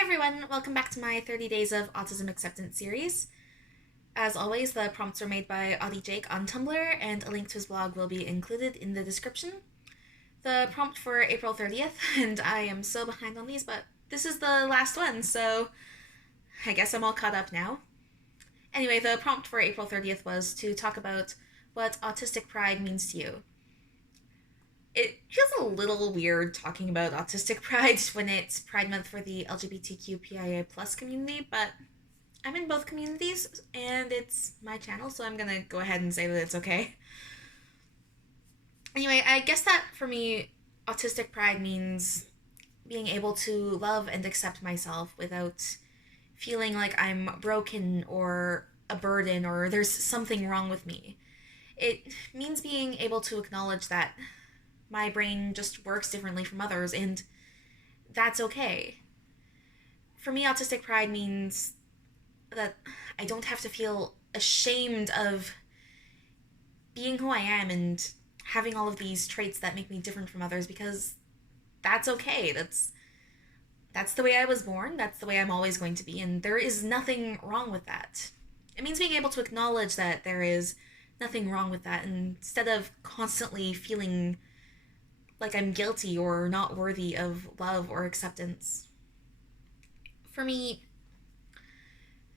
Everyone, welcome back to my 30 Days of Autism Acceptance series. As always, the prompts were made by Autie-Jake on Tumblr, and a link to his blog will be included in the description. The prompt for April 30th, and I am so behind on these, but this is the last one, so I guess I'm all caught up now. Anyway, the prompt for April 30th was to talk about what autistic pride means to you. It feels a little weird talking about autistic pride when it's Pride Month for the LGBTQPIA plus community, but I'm in both communities and it's my channel, so I'm gonna go ahead and say that it's okay. Anyway, I guess that for me, autistic pride means being able to love and accept myself without feeling like I'm broken or a burden or there's something wrong with me. It means being able to acknowledge that my brain just works differently from others, and that's okay. For me, autistic pride means that I don't have to feel ashamed of being who I am and having all of these traits that make me different from others, because that's okay. That's the way I was born, that's the way I'm always going to be, and there is nothing wrong with that. It means being able to acknowledge that there is nothing wrong with that, instead of constantly feeling like I'm guilty or not worthy of love or acceptance. For me,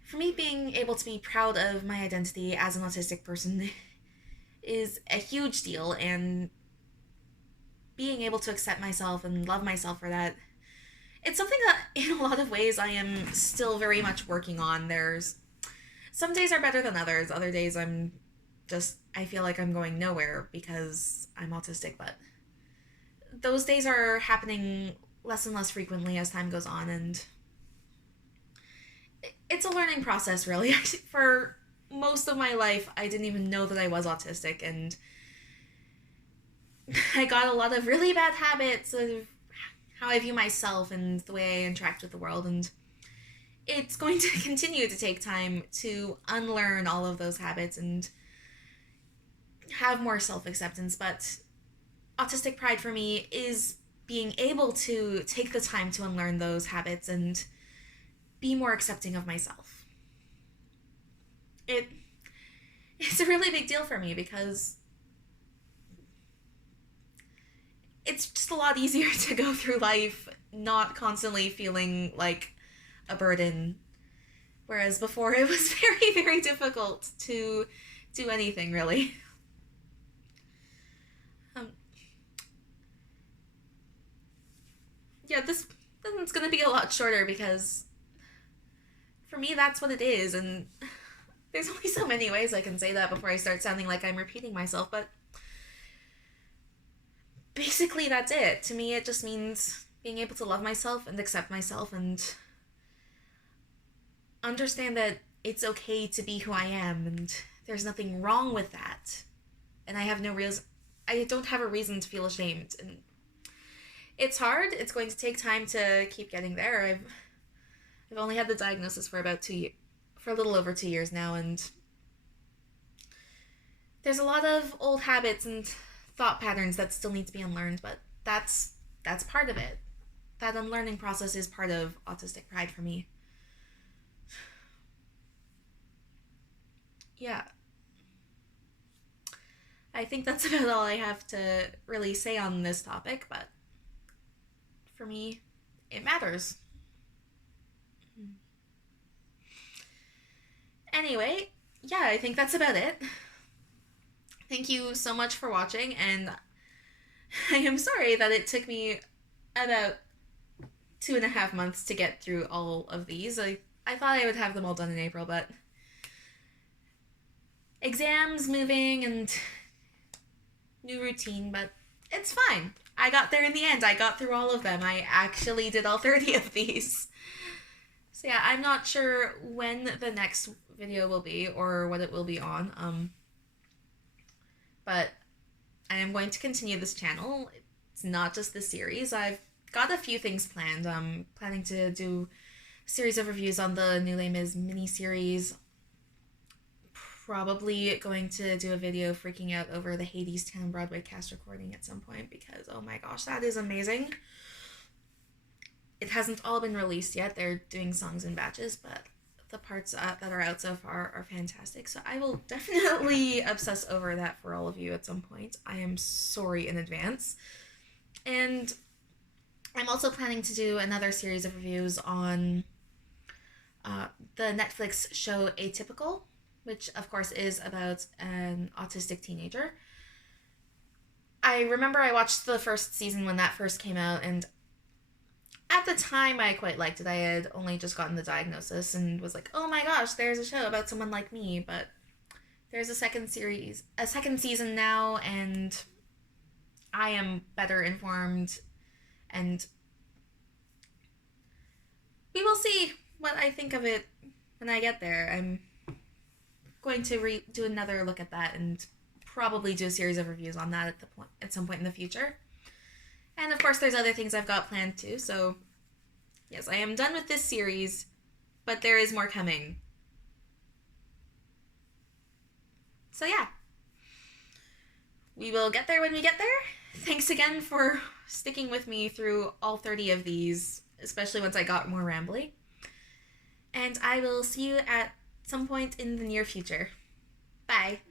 being able to be proud of my identity as an autistic person is a huge deal, and being able to accept myself and love myself for that, it's something that in a lot of ways I am still very much working on. There's some days are better than others. Other days I feel like I'm going nowhere because I'm autistic, but those days are happening less and less frequently as time goes on, and it's a learning process, really. For most of my life, I didn't even know that I was autistic, and I got a lot of really bad habits of how I view myself and the way I interact with the world, and it's going to continue to take time to unlearn all of those habits and have more self-acceptance, but autistic pride for me is being able to take the time to unlearn those habits and be more accepting of myself. It's a really big deal for me because it's just a lot easier to go through life not constantly feeling like a burden, whereas before it was very, very difficult to do anything, really. Yeah, this one's gonna be a lot shorter because for me that's what it is, and there's only so many ways I can say that before I start sounding like I'm repeating myself, but basically that's it. To me, it just means being able to love myself and accept myself and understand that it's okay to be who I am and there's nothing wrong with that. And I don't have a reason to feel ashamed, and it's hard. It's going to take time to keep getting there. I've only had the diagnosis for about for a little over 2 years now, and there's a lot of old habits and thought patterns that still need to be unlearned, but that's part of it. That unlearning process is part of autistic pride for me. Yeah. I think that's about all I have to really say on this topic, but for me, it matters. Anyway, yeah, I think that's about it. Thank you so much for watching, and I am sorry that it took me about 2.5 months to get through all of these. I thought I would have them all done in April, but exams, moving, and new routine, but it's fine. I got there in the end. I got through all of them. I actually did all 30 of these. So yeah, I'm not sure when the next video will be or what it will be on. But I am going to continue this channel. It's not just this series. I've got a few things planned. I'm planning to do a series of reviews on the New Les Mis mini-series. Probably going to do a video freaking out over the Hades Town Broadway cast recording at some point because, oh my gosh, that is amazing. It hasn't all been released yet. They're doing songs in batches, but the parts that are out so far are fantastic. So I will definitely obsess over that for all of you at some point. I am sorry in advance. And I'm also planning to do another series of reviews on the Netflix show Atypical, which of course is about an autistic teenager. I remember I watched the first season when that first came out, and at the time I quite liked it. I had only just gotten the diagnosis and was like, oh my gosh, there's a show about someone like me. But there's a second season now, and I am better informed, and we will see what I think of it when I get there. I'm going to do another look at that and probably do a series of reviews on that at some point in the future. And of course, there's other things I've got planned too. So yes, I am done with this series, but there is more coming. So yeah, we will get there when we get there. Thanks again for sticking with me through all 30 of these, especially once I got more rambly. And I will see you at some point in the near future. Bye.